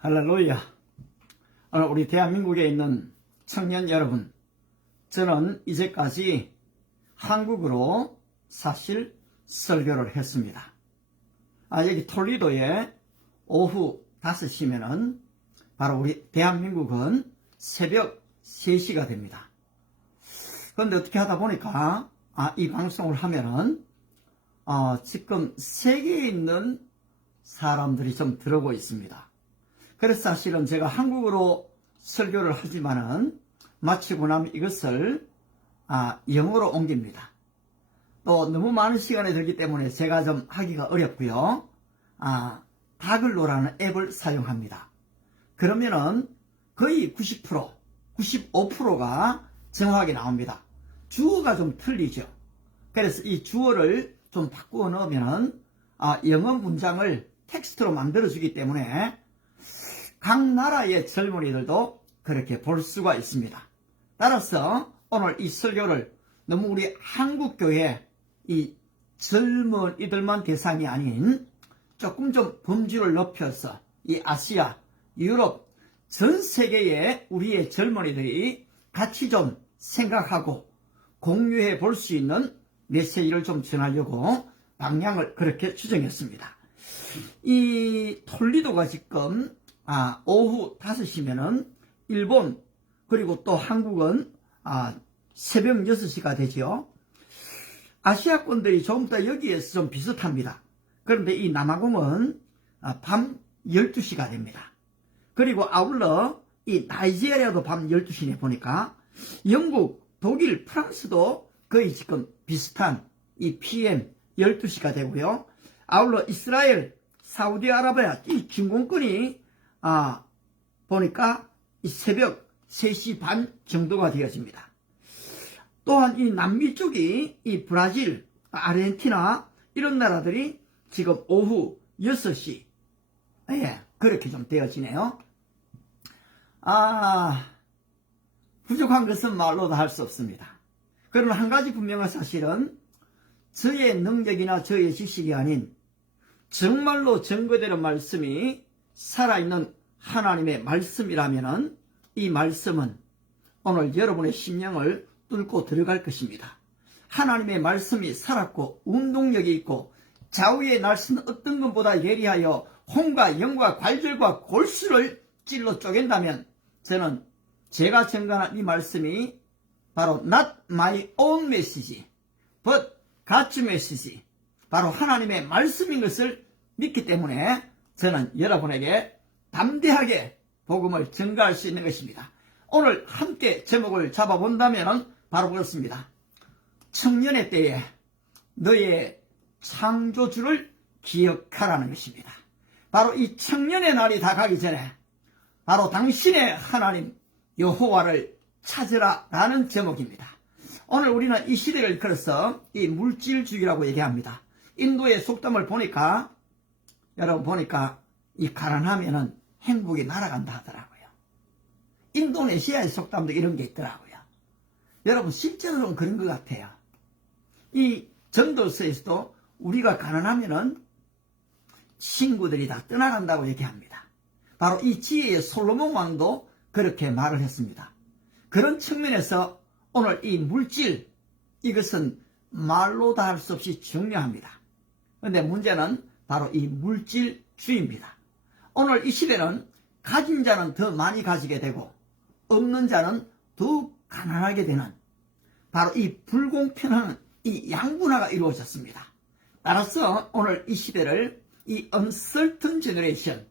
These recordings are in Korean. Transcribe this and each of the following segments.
할렐루야. 오늘 우리 대한민국에 있는 청년 여러분, 저는 이제까지 한국으로 사실 설교를 했습니다. 여기 톨리도에 오후 5시면은 바로 우리 대한민국은 새벽 3시가 됩니다. 그런데 어떻게 하다 보니까 이 방송을 하면은 지금 세계에 있는 사람들이 좀 들어오고 있습니다. 그래서 사실은 제가 한국어로 설교를 하지만은 마치고 나면 이것을 영어로 옮깁니다. 또 너무 많은 시간이 들기 때문에 제가 좀 하기가 어렵고요. 다글로라는 앱을 사용합니다. 그러면은 거의 90%, 95%가 정확하게 나옵니다. 주어가 좀 틀리죠. 그래서 이 주어를 좀 바꾸어 넣으면은 영어 문장을 텍스트로 만들어주기 때문에 각 나라의 젊은이들도 그렇게 볼 수가 있습니다. 따라서 오늘 이 설교를 너무 우리 한국교회 이 젊은이들만 대상이 아닌 조금 좀 범주를 높여서 이 아시아, 유럽, 전 세계의 우리의 젊은이들이 같이 좀 생각하고 공유해 볼 수 있는 메시지를 좀 전하려고 방향을 그렇게 추정했습니다. 이 톨리도가 지금 오후 5시면은 일본 그리고 또 한국은 새벽 6시가 되죠. 아시아권들이 좀 더 여기에서 좀 비슷합니다. 그런데 이 남아공은 밤 12시가 됩니다. 그리고 아울러 이 나이지리아도 밤 12시네 보니까 영국, 독일, 프랑스도 거의 지금 비슷한 이 PM 12시가 되고요. 아울러 이스라엘, 사우디아라비아 이 진공권이 보니까 이 새벽 3시 반 정도가 되어집니다. 또한 이 남미 쪽이 이 브라질, 아르헨티나 이런 나라들이 지금 오후 6시 그렇게 좀 되어지네요. 부족한 것은 말로도 할 수 없습니다. 그러나 한 가지 분명한 사실은 저의 능력이나 저의 지식이 아닌 정말로 증거되는 말씀이 살아있는 하나님의 말씀이라면 이 말씀은 오늘 여러분의 심령을 뚫고 들어갈 것입니다. 하나님의 말씀이 살았고 운동력이 있고 좌우의 날씨는 어떤 것보다 예리하여 홍과 영과 관절과 골수를 찔러 쪼갠다면 저는 제가 전가한 이 말씀이 바로 not my own message but God's message 바로 하나님의 말씀인 것을 믿기 때문에 저는 여러분에게 담대하게 복음을 전가할 수 있는 것입니다. 오늘 함께 제목을 잡아본다면 바로 그렇습니다. 청년의 때에 너의 창조주를 기억하라는 것입니다. 바로 이 청년의 날이 다가기 전에 바로 당신의 하나님 여호와를 찾으라 라는 제목입니다. 오늘 우리는 이 시대를 걸어서 이 물질주의라고 얘기합니다. 인도의 속담을 보니까 여러분 보니까 이 가난하면은 행복이 날아간다 하더라고요. 인도네시아의 속담도 이런 게 있더라고요. 여러분 실제로는 그런 것 같아요. 이 전도서에서도 우리가 가난하면은 친구들이 다 떠나간다고 얘기합니다. 바로 이 지혜의 솔로몬 왕도 그렇게 말을 했습니다. 그런 측면에서 오늘 이 물질 이것은 말로 다 할 수 없이 중요합니다. 그런데 문제는 바로 이 물질주의입니다. 오늘 이 시대는 가진 자는 더 많이 가지게 되고 없는 자는 더욱 가난하게 되는 바로 이 불공평한 이 양분화가 이루어졌습니다. 따라서 오늘 이 시대를 이 uncertain generation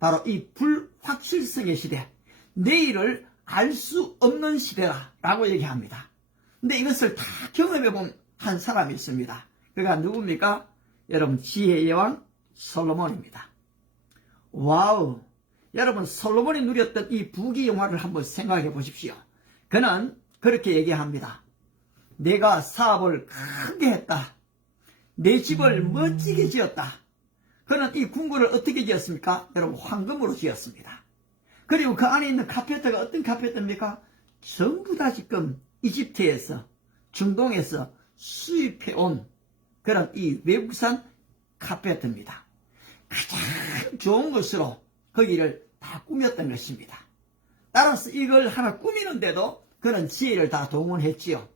바로 이 불확실성의 시대 내일을 알 수 없는 시대라고 얘기합니다. 근데 이것을 다 경험해 본 한 사람이 있습니다. 그가 누굽니까? 여러분 지혜의 여왕 솔로몬입니다. 와우! 여러분 솔로몬이 누렸던 이 부귀영화를 한번 생각해 보십시오. 그는 그렇게 얘기합니다. 내가 사업을 크게 했다. 내 집을 멋지게 지었다. 그는 이 궁궐을 어떻게 지었습니까? 여러분 황금으로 지었습니다. 그리고 그 안에 있는 카페트가 어떤 카페트입니까? 전부 다 지금 이집트에서 중동에서 수입해온 그런 이 외국산 카페트입니다. 가장 좋은 것으로 거기를 다 꾸몄던 것입니다. 따라서 이걸 하나 꾸미는데도 그런 지혜를 다 동원했지요.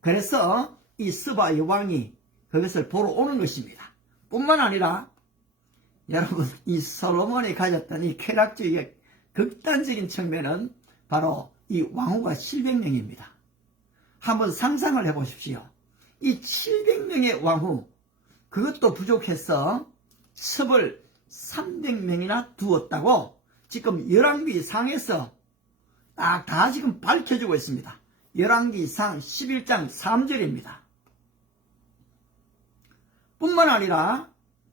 그래서 이 스바 여왕이 그것을 보러 오는 것입니다. 뿐만 아니라 여러분, 이 솔로몬이 가졌던 이 쾌락주의의 극단적인 측면은 바로 이 왕후가 700명입니다. 한번 상상을 해보십시오. 이 700명의 왕후, 그것도 부족해서 첩을 300명이나 두었다고 지금 열왕기상에서 딱 다 지금 밝혀주고 있습니다. 열왕기상 11장 3절입니다. 뿐만 아니라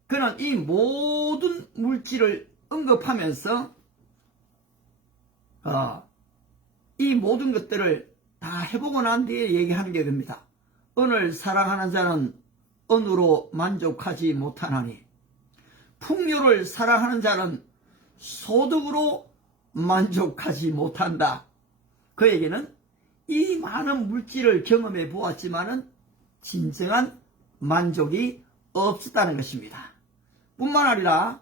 그는 이 모든 물질을 언급하면서 이 모든 것들을 다 해보고 난 뒤에 얘기하는 게 됩니다. 은을 사랑하는 자는 은으로 만족하지 못하나니 풍요를 사랑하는 자는 소득으로 만족하지 못한다. 그에게는 이 많은 물질을 경험해 보았지만은 진정한 만족이 없었다는 것입니다. 뿐만 아니라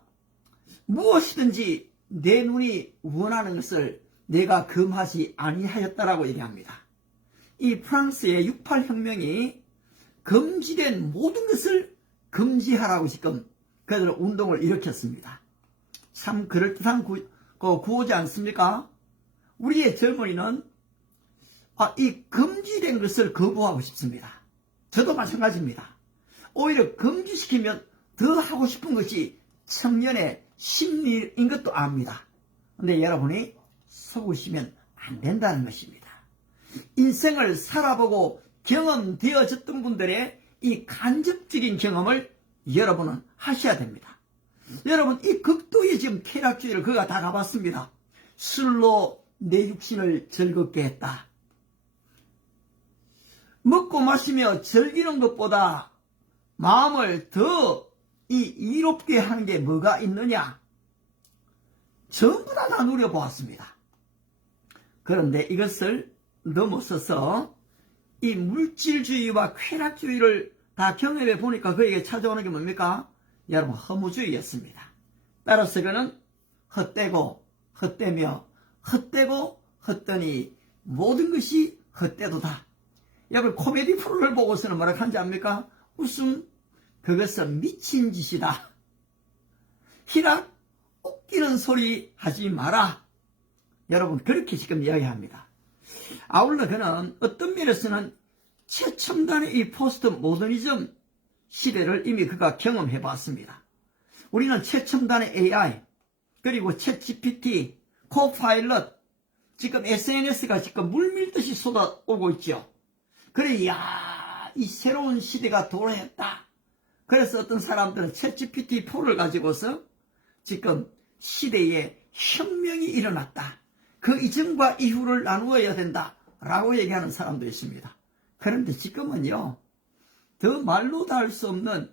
무엇이든지 내 눈이 원하는 것을 내가 금하지 아니하였다라고 얘기합니다. 이 프랑스의 68혁명이 금지된 모든 것을 금지하라고 지금 그들 운동을 일으켰습니다. 참 그럴듯한 구호지 않습니까? 우리의 젊은이는 이 금지된 것을 거부하고 싶습니다. 저도 마찬가지입니다. 오히려 금지시키면 더 하고 싶은 것이 청년의 심리인 것도 압니다. 근데 여러분이 속으시면 안 된다는 것입니다. 인생을 살아보고 경험되어졌던 분들의 이 간접적인 경험을 여러분은 하셔야 됩니다. 여러분, 이 극도의 지금 쾌락주의를 그가 다 가봤습니다. 술로 내 육신을 즐겁게 했다. 먹고 마시며 즐기는 것보다 마음을 더 이롭게 하는 게 뭐가 있느냐? 전부 다 누려보았습니다. 그런데 이것을 넘어서서 이 물질주의와 쾌락주의를 다 경험해 보니까 그에게 찾아오는 게 뭡니까? 여러분, 허무주의였습니다. 따라서 그는 헛되고 헛되며 헛되고 헛되니 모든 것이 헛되도다. 여러분, 코미디 프로를 보고서는 뭐라 하는지 압니까? 웃음, 그것은 미친 짓이다. 희락, 웃기는 소리 하지 마라. 여러분, 그렇게 지금 이야기합니다. 아울러 그는 어떤 면에서는 최첨단의 이 포스트 모더니즘 시대를 이미 그가 경험해 봤습니다. 우리는 최첨단의 AI, 그리고 챗GPT, 코파일럿, 지금 SNS가 지금 물밀듯이 쏟아오고 있죠. 그래, 이 새로운 시대가 도래했다. 그래서 어떤 사람들은 챗GPT4를 가지고서 지금 시대에 혁명이 일어났다. 그 이전과 이후를 나누어야 된다. 라고 얘기하는 사람도 있습니다. 그런데 지금은요, 더 말로 다 할 수 없는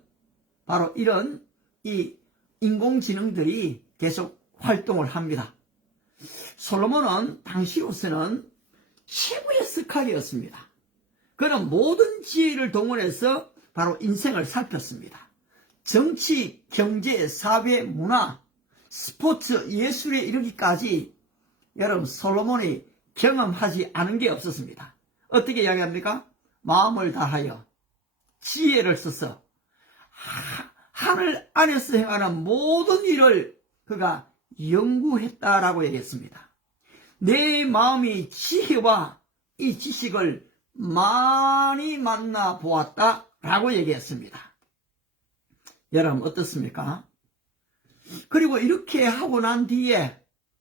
바로 이런 이 인공지능들이 계속 활동을 합니다. 솔로몬은 당시로서는 최고의 스칼이었습니다. 그는 모든 지혜를 동원해서 바로 인생을 살폈습니다. 정치, 경제, 사회, 문화, 스포츠, 예술에 이르기까지 여러분, 솔로몬이 경험하지 않은 게 없었습니다. 어떻게 이야기합니까? 마음을 다하여 지혜를 써서 하늘 안에서 행하는 모든 일을 그가 연구했다라고 얘기했습니다. 내 마음이 지혜와 이 지식을 많이 만나 보았다라고 얘기했습니다. 여러분, 어떻습니까? 그리고 이렇게 하고 난 뒤에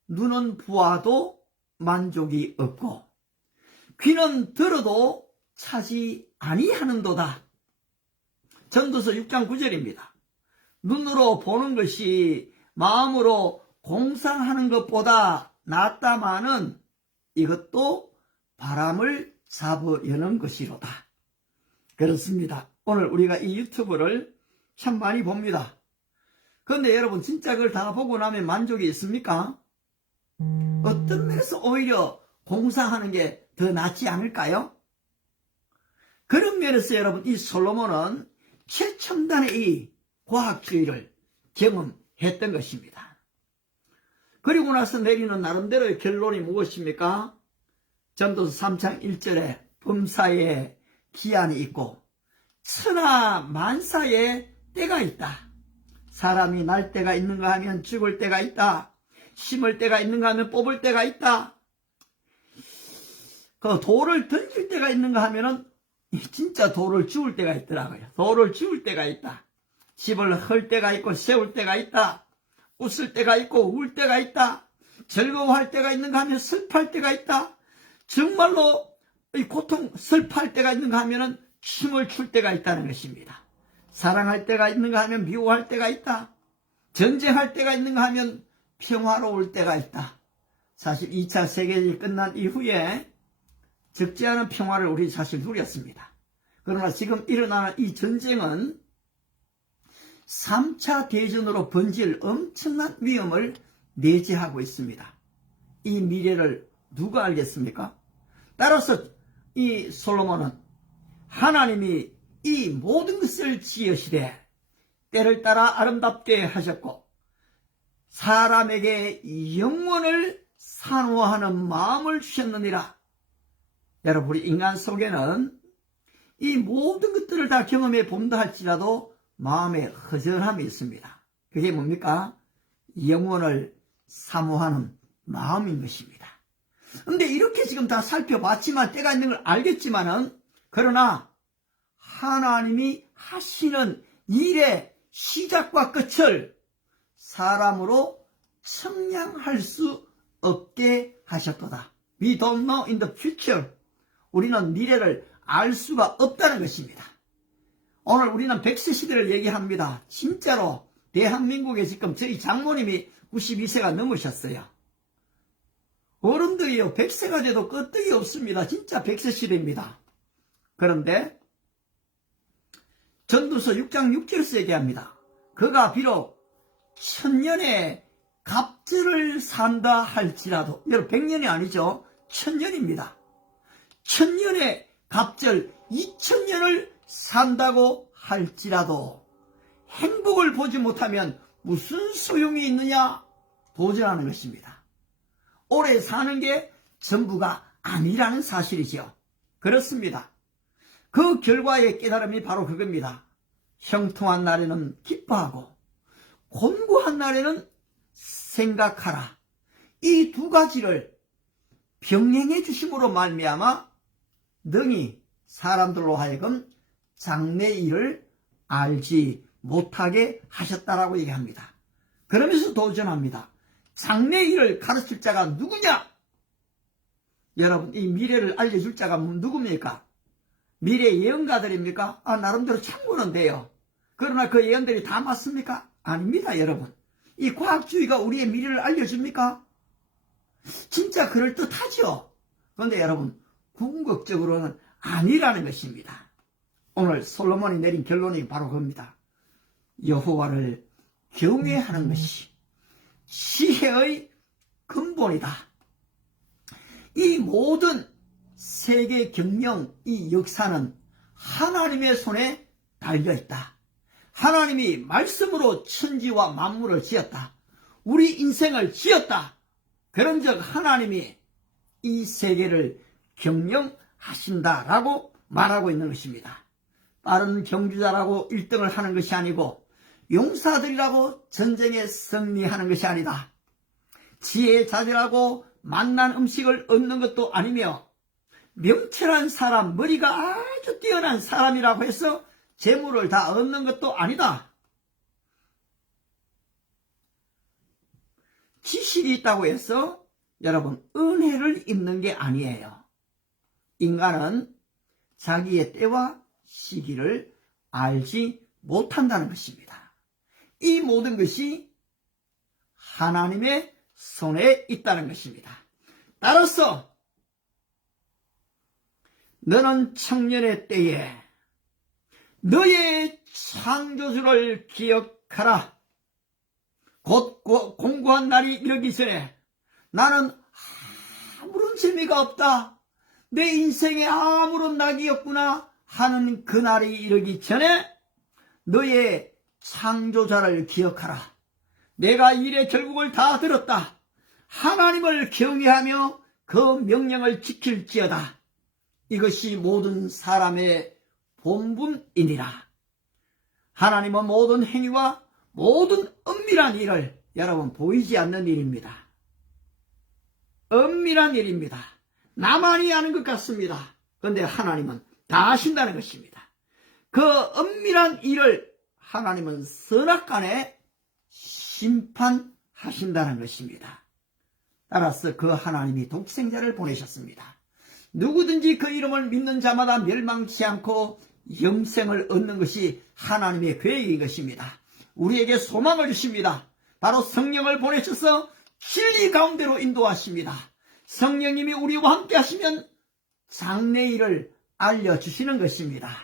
눈은 보아도 만족이 없고 귀는 들어도 차지 아니하는도다. 전도서 6장 9절입니다. 눈으로 보는 것이 마음으로 공상하는 것보다 낫다마는 이것도 바람을 잡으려는 것이로다. 그렇습니다. 오늘 우리가 이 유튜브를 참 많이 봅니다. 그런데 여러분, 진짜 그걸 다 보고 나면 만족이 있습니까? 어떤 면에서 오히려 공상하는 게 더 낫지 않을까요? 그런 면에서 여러분, 이 솔로몬은 최첨단의 이 과학주의를 경험했던 것입니다. 그리고 나서 내리는 나름대로의 결론이 무엇입니까? 전도서 3장 1절에 범사에 기한이 있고 천하 만사에 때가 있다. 사람이 날 때가 있는가 하면 죽을 때가 있다. 심을 때가 있는가 하면 뽑을 때가 있다. 그 돌을 던질 때가 있는가 하면은 진짜 돌을 주울 때가 있더라고요. 돌을 주울 때가 있다. 집을 헐 때가 있고 세울 때가 있다. 웃을 때가 있고 울 때가 있다. 즐거워할 때가 있는가 하면 슬퍼할 때가 있다. 정말로 슬퍼할 때가 있는가 하면은 춤을 출 때가 있다는 것입니다. 사랑할 때가 있는가 하면 미워할 때가 있다. 전쟁할 때가 있는가 하면 평화로울 때가 있다. 사실 2차 세계대전이 끝난 이후에 적지 않은 평화를 우리 사실 누렸습니다. 그러나 지금 일어나는 이 전쟁은 3차 대전으로 번질 엄청난 위험을 내재하고 있습니다. 이 미래를 누가 알겠습니까? 따라서 이 솔로몬은 하나님이 이 모든 것을 지으시되 때를 따라 아름답게 하셨고 사람에게 영원을 산호하는 마음을 주셨느니라. 여러분, 우리 인간 속에는 이 모든 것들을 다 경험해 본다 할지라도 마음에 허전함이 있습니다. 그게 뭡니까? 영원을 사모하는 마음인 것입니다. 근데 이렇게 지금 다 살펴봤지만 때가 있는 걸 알겠지만은 그러나 하나님이 하시는 일의 시작과 끝을 사람으로 측량할 수 없게 하셨도다. We don't know in the future. 우리는 미래를 알 수가 없다는 것입니다. 오늘 우리는 100세 시대를 얘기합니다. 진짜로 대한민국에 지금 저희 장모님이 92세가 넘으셨어요. 어른들이요 100세가 돼도 끄떡이 없습니다. 진짜 100세 시대입니다. 그런데 전도서 6장 6절에서 얘기합니다. 그가 비록 천년의 갑절을 산다 할지라도, 여러분 100년이 아니죠. 천년입니다. 천년의 갑절 2000년을 산다고 할지라도 행복을 보지 못하면 무슨 소용이 있느냐 도전하는 것입니다. 오래 사는 게 전부가 아니라는 사실이죠. 그렇습니다. 그 결과의 깨달음이 바로 그겁니다. 형통한 날에는 기뻐하고 곤고한 날에는 생각하라. 이 두 가지를 병행해 주심으로 말미암아 능히 사람들로 하여금 장래일을 알지 못하게 하셨다라고 얘기합니다. 그러면서 도전합니다. 장래일을 가르칠 자가 누구냐? 여러분, 이 미래를 알려줄 자가 누굽니까? 미래 예언가들입니까? 나름대로 참고는 돼요. 그러나 그 예언들이 다 맞습니까? 아닙니다, 여러분. 이 과학주의가 우리의 미래를 알려줍니까? 진짜 그럴듯하죠. 그런데 여러분, 궁극적으로는 아니라는 것입니다. 오늘 솔로몬이 내린 결론이 바로 그겁니다. 여호와를 경외하는 것이 지혜의 근본이다. 이 모든 세계 경영, 이 역사는 하나님의 손에 달려있다. 하나님이 말씀으로 천지와 만물을 지었다. 우리 인생을 지었다. 그런즉 하나님이 이 세계를 경영하신다라고 말하고 있는 것입니다. 빠른 경주자라고 1등을 하는 것이 아니고 용사들이라고 전쟁에 승리하는 것이 아니다. 지혜자들하고 맛난 음식을 얻는 것도 아니며 명철한 사람, 머리가 아주 뛰어난 사람이라고 해서 재물을 다 얻는 것도 아니다. 지식이 있다고 해서 여러분 은혜를 입는 게 아니에요. 인간은 자기의 때와 시기를 알지 못한다는 것입니다. 이 모든 것이 하나님의 손에 있다는 것입니다. 따라서 너는 청년의 때에 너의 창조주를 기억하라. 곧 공고한 날이 이르기 전에 나는 아무런 재미가 없다. 내 인생에 아무런 낙이 없구나 하는 그날이 이르기 전에 너의 창조자를 기억하라. 내가 일의 결국을 다 들었다. 하나님을 경외하며 그 명령을 지킬지어다. 이것이 모든 사람의 본분이니라. 하나님은 모든 행위와 모든 은밀한 일을, 여러분, 보이지 않는 일입니다. 은밀한 일입니다. 나만이 아는 것 같습니다. 그런데 하나님은 다 아신다는 것입니다. 그 은밀한 일을 하나님은 선악간에 심판하신다는 것입니다. 따라서 그 하나님이 독생자를 보내셨습니다. 누구든지 그 이름을 믿는 자마다 멸망치 않고 영생을 얻는 것이 하나님의 계획인 것입니다. 우리에게 소망을 주십니다. 바로 성령을 보내셔서 진리 가운데로 인도하십니다. 성령님이 우리와 함께 하시면 장래일을 알려주시는 것입니다.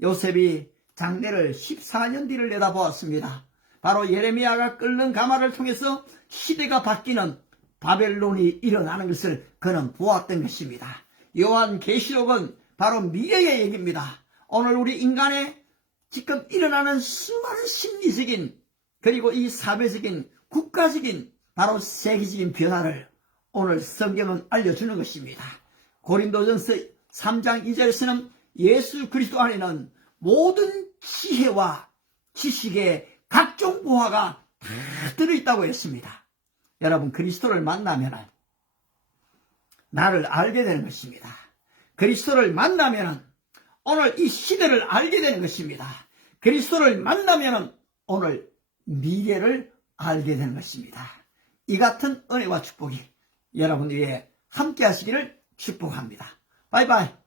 요셉이 장래를 14년 뒤를 내다보았습니다. 바로 예레미야가 끓는 가마를 통해서 시대가 바뀌는 바벨론이 일어나는 것을 그는 보았던 것입니다. 요한계시록은 바로 미래의 얘기입니다. 오늘 우리 인간의 지금 일어나는 수많은 심리적인, 그리고 이 사회적인, 국가적인, 바로 세계적인 변화를 오늘 성경은 알려주는 것입니다. 고린도전서 3장 2절에서는 예수 그리스도 안에는 모든 지혜와 지식의 각종 보화가 다 들어있다고 했습니다. 여러분, 그리스도를 만나면 나를 알게 되는 것입니다. 그리스도를 만나면 오늘 이 시대를 알게 되는 것입니다. 그리스도를 만나면 오늘 미래를 알게 되는 것입니다. 이 같은 은혜와 축복이 여러분 위에 함께 하시기를 축복합니다. 바이바이.